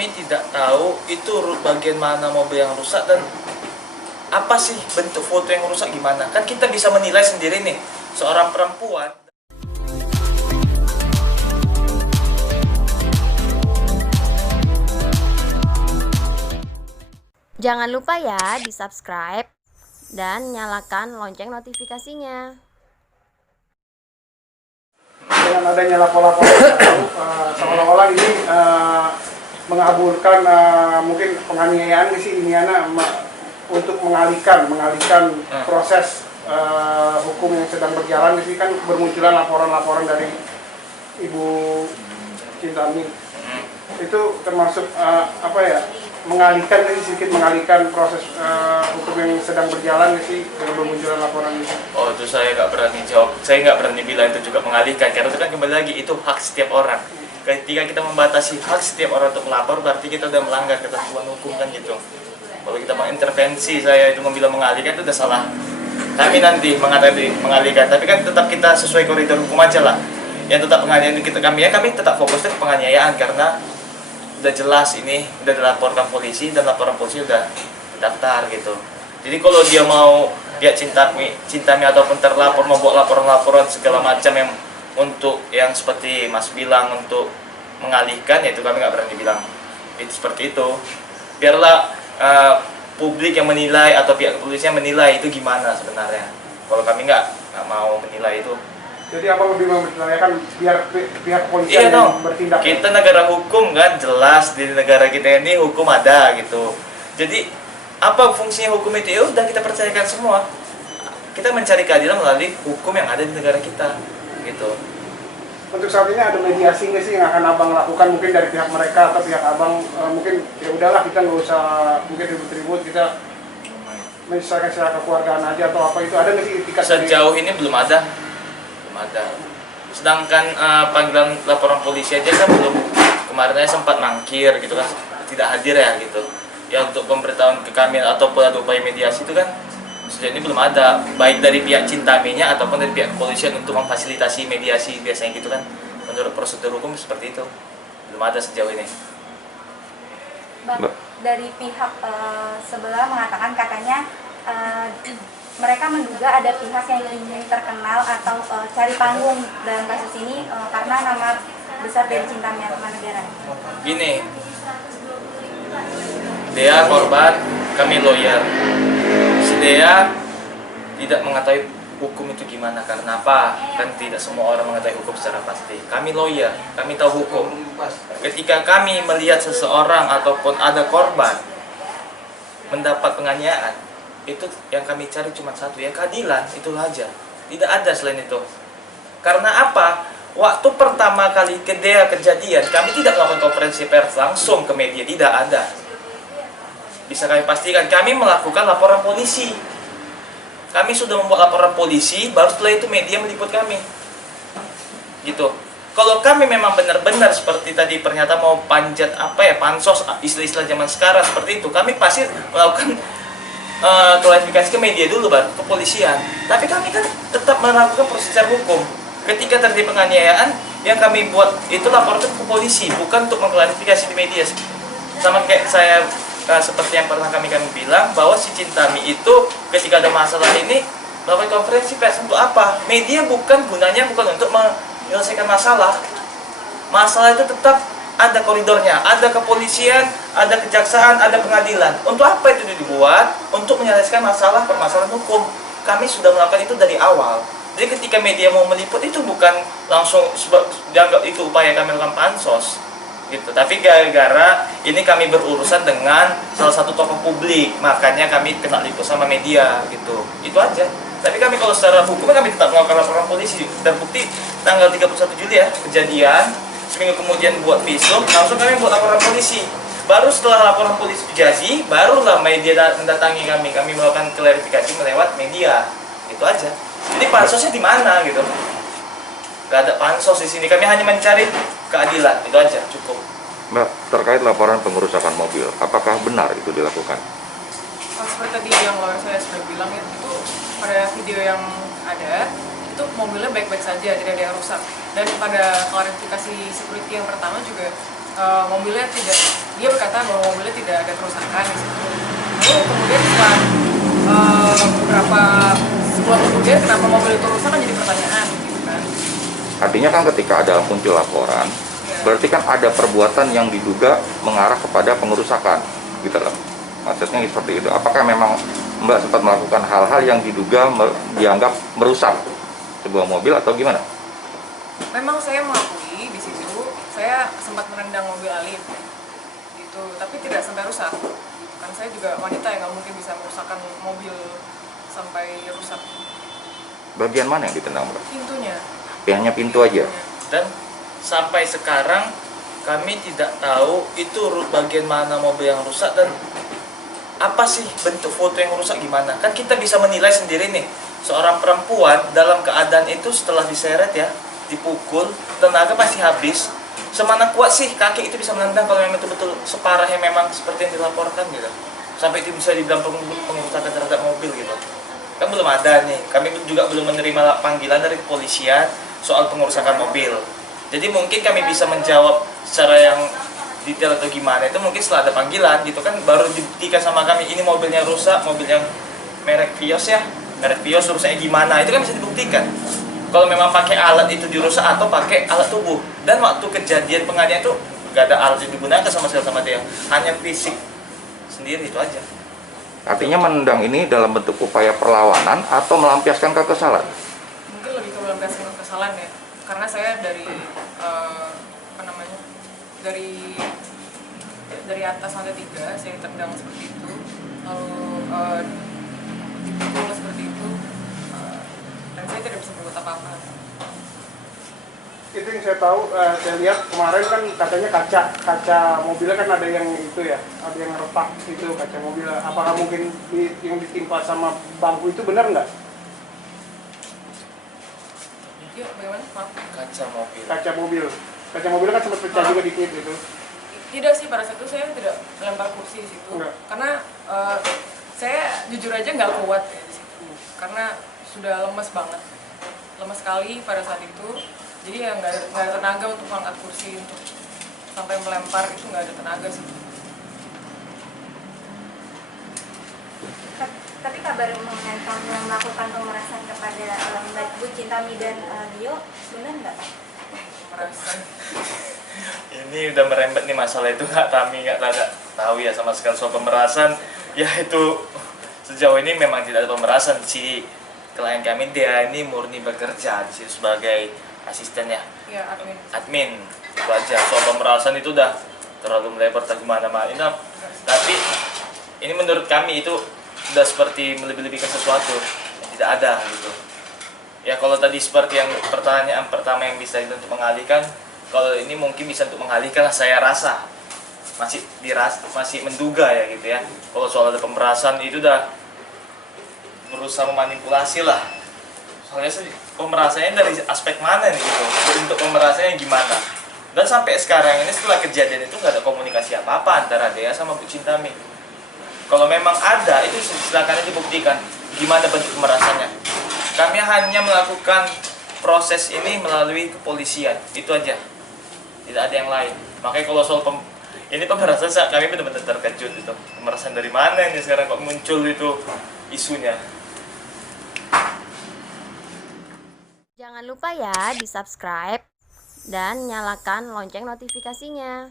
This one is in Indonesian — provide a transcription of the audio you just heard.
kami tidak tahu itu bagian mana mobil yang rusak dan apa sih bentuk foto yang rusak gimana. Kan kita bisa menilai sendiri nih, seorang perempuan. Jangan lupa ya di-subscribe dan nyalakan lonceng notifikasinya. Dengan adanya lapor-lapor seolah-olah ini mengabulkan mungkin penganiayaan sih ini untuk mengalihkan proses hukum yang sedang berjalan. Jadi kan bermunculan laporan-laporan dari Ibu Cintami. Itu termasuk sedikit mengalihkan proses hukum yang sedang berjalan sih dengan bermunculan laporan itu. Oh, itu saya nggak berani jawab. Saya nggak berani bilang itu juga mengalihkan, karena itu kan kembali lagi itu hak setiap orang. Ketika kita membatasi hak setiap orang untuk melapor, berarti kita udah melanggar ketentuan hukum kan gitu. Kalau kita mau intervensi, saya itu membilang mengalihkan itu udah salah. Kami nanti mengatakan mengalihkan, tapi kan tetap kita sesuai koridor hukum aja lah. Yang tetap penganiayaan kami tetap fokus ke penganiayaan karena udah jelas ini udah dilaporkan polisi dan laporan polisi udah daftar gitu. Jadi kalau dia mau pihak Cintami ataupun terlapor membuat laporan-laporan segala macam yang untuk yang seperti Mas bilang untuk mengalihkan, ya itu kami nggak berani bilang itu seperti itu. Biarlah publik yang menilai atau pihak kepolisian menilai itu gimana sebenarnya. Kalau kami nggak mau menilai itu. Jadi apa lebih mempercayakan biar pihak kepolisian yang bertindak? Kita negara hukum kan, jelas di negara kita ini hukum ada gitu. Jadi apa fungsinya hukum itu? Ya udah kita percayakan semua. Kita mencari keadilan melalui hukum yang ada di negara kita gitu. Untuk saat ini ada mediasi nggak sih yang akan abang lakukan mungkin dari pihak mereka atau pihak abang? Mungkin ya udahlah kita nggak usah mungkin ribut-ribut, kita menyelesaikan secara kekeluargaan aja atau apa itu, ada nggak sih etikat? Sejauh ini belum ada. Sedangkan panggilan laporan polisi aja kan belum, kemarinnya sempat mangkir gitu kan, tidak hadir ya gitu. Ya untuk pemberitahuan ke kami ataupun ada upaya mediasi itu kan sejauh ini belum ada, baik dari pihak Cintaminya ataupun dari pihak kepolisian untuk memfasilitasi mediasi biasanya gitu kan. Menurut prosedur hukum seperti itu belum ada sejauh ini. Dari pihak sebelah mengatakan katanya mereka menduga ada pihak yang ingin terkenal atau cari panggung dalam kasus ini karena nama besar dari Cintami Atmanegara. Gini, dia korban, kami lawyer. Si Dea tidak mengetahui hukum itu gimana, karena apa? Kan tidak semua orang mengetahui hukum secara pasti. Kami lawyer, kami tahu hukum. Ketika kami melihat seseorang ataupun ada korban mendapat penganiayaan, itu yang kami cari cuma satu, ya keadilan, itu aja. Tidak ada selain itu. Karena apa? Waktu pertama kali kejadian, kami tidak melakukan konferensi pers langsung ke media, tidak ada. Bisa kami pastikan, kami melakukan laporan polisi. Kami sudah membuat laporan polisi, baru setelah itu media meliput kami. Gitu. Kalau kami memang benar-benar seperti tadi pernyataan mau panjat pansos, istilah-istilah zaman sekarang seperti itu, kami pasti melakukan klarifikasi ke media dulu baru ke kepolisian. Tapi kami kan tetap melakukan proses hukum. Ketika terjadi penganiayaan, yang kami buat itu laporkan ke polisi, bukan untuk mengklarifikasi di media. Sama kayak saya seperti yang pernah kami bilang bahwa si Cintami itu ketika ada masalah ini melakukan konferensi pers untuk apa? Media gunanya bukan untuk menyelesaikan masalah. Masalah itu tetap ada koridornya, ada kepolisian, ada kejaksaan, ada pengadilan. Untuk apa itu dibuat? Untuk menyelesaikan permasalahan hukum. Kami sudah melakukan itu dari awal. Jadi ketika media mau meliput itu bukan langsung dianggap itu upaya kami melakukan pansos gitu. Tapi gara-gara ini kami berurusan dengan salah satu tokoh publik, makanya kami kena liput sama media gitu. Itu aja. Tapi kami kalau secara hukum kami tetap melakukan laporan polisi. Terbukti tanggal 31 Juli ya kejadian, seminggu kemudian buat visum, langsung kami buat laporan polisi. Baru setelah laporan polisi jadi, barulah media mendatangi kami. Kami melakukan klarifikasi melewat media. Itu aja. Jadi pansosnya di mana gitu? Gak ada pansos di sini. Kami hanya mencari keadilan. Itu aja, cukup. Mbak, terkait laporan pengerusakan mobil, apakah benar itu dilakukan? Seperti tadi yang lawyer saya sudah bilang ya, itu pada video yang ada itu mobilnya baik-baik saja, tidak ada yang rusak. Dan pada klarifikasi security yang pertama juga mobilnya tidak, dia berkata bahwa mobilnya tidak ada kerusakan di situ. Lalu kemudian setelah beberapa sebulan kemudian kenapa mobil itu rusak kan jadi pertanyaan gitu kan. Artinya kan ketika ada muncul laporan, berarti kan ada perbuatan yang diduga mengarah kepada pengerusakan, gitu loh. Maksudnya seperti itu. Apakah memang Mbak sempat melakukan hal-hal yang diduga dianggap merusak sebuah mobil atau gimana? Memang saya mengakui di situ saya sempat menendang mobil Alif gitu, tapi tidak sampai rusak. Kan saya juga wanita yang nggak mungkin bisa merusakkan mobil sampai rusak. Bagian mana yang ditendang Mbak? Pintunya. Hanya pintu aja. Dan sampai sekarang kami tidak tahu itu bagian mana mobil yang rusak dan apa sih bentuk foto yang rusak gimana. Kan kita bisa menilai sendiri nih, seorang perempuan dalam keadaan itu setelah diseret ya, dipukul, tenaga pasti habis. Semana kuat sih kaki itu bisa menendang kalau memang betul-betul separah yang memang seperti yang dilaporkan gitu. Sampai itu bisa dibilang pengerusakan terhadap mobil gitu. Kan belum ada nih, kami juga belum menerima panggilan dari kepolisian soal pengerusakan mobil. Jadi mungkin kami bisa menjawab secara yang detail atau gimana itu mungkin setelah ada panggilan gitu kan, baru dibuktikan sama kami ini mobilnya rusak, mobil yang merek Vios ya, merek Vios rusaknya gimana, itu kan bisa dibuktikan kalau memang pakai alat itu dirusak atau pakai alat tubuh. Dan waktu kejadian penganiayaan itu gak ada alat yang digunakan sama sekali sama dia, hanya fisik sendiri, itu aja. Artinya menendang ini dalam bentuk upaya perlawanan atau melampiaskan kekesalan? Mungkin lebih ke melampiaskan kekesalan ya, karena saya dari dari atas lantai 3 saya tendang seperti itu, lalu dipukul seperti itu, dan saya tidak bisa berbuat apa-apa. Itu yang saya tahu, saya lihat kemarin kan katanya kaca mobilnya kan ada yang itu ya, ada yang retak gitu kaca mobilnya. Apakah mungkin yang ditimpa sama bangku itu benar nggak? Iya, bagaimana? Maaf. Kaca mobilnya Kan sempat pecah juga dikit gitu. Tidak sih, pada saat itu saya tidak lempar kursi di situ, Enggak. karena saya jujur aja nggak kuat ya di situ, karena sudah lemes banget, lemes sekali pada saat itu. Jadi ya nggak ada tenaga untuk mengangkat kursi, untuk sampai melempar itu nggak ada tenaga sih. Tapi kabar mengenai kamu yang melakukan pemerasan kepada Mbak Bu Cintami dan Dio, benar nggak Pak? Pemerasan. Ini udah merembet nih masalah itu, kami nggak tahu ya sama sekali soal pemerasan. Ya itu sejauh ini memang tidak ada pemerasan. Si klien kami dia ini murni bekerja di sini sebagai asisten ya, Ya, admin itu aja. Soal pemerasan itu udah terlalu melebar tak gimana-mana. Tapi ini menurut kami itu udah seperti melebih-lebihkan sesuatu yang tidak ada gitu. Ya kalau tadi seperti yang pertanyaan pertama yang bisa untuk mengalihkan, kalau ini mungkin bisa untuk mengalihkan lah, saya rasa masih menduga ya gitu ya. Kalau soal ada pemerasan itu udah berusaha memanipulasi lah. Soalnya pemerasannya dari aspek mana nih gitu, untuk pemerasannya gimana. Dan sampai sekarang ini setelah kejadian itu nggak ada komunikasi apa-apa antara Dea sama Bu Cintami. Kalau memang ada, itu silakan aja buktikan gimana bentuk pemerasannya. Kami hanya melakukan proses ini melalui kepolisian, itu aja. Tidak ada yang lain. Makanya kalau soal ini pemerasan, kami benar-benar terkejut itu. Pemerasan dari mana ini sekarang kok muncul itu isunya. Jangan lupa ya di subscribe dan nyalakan lonceng notifikasinya.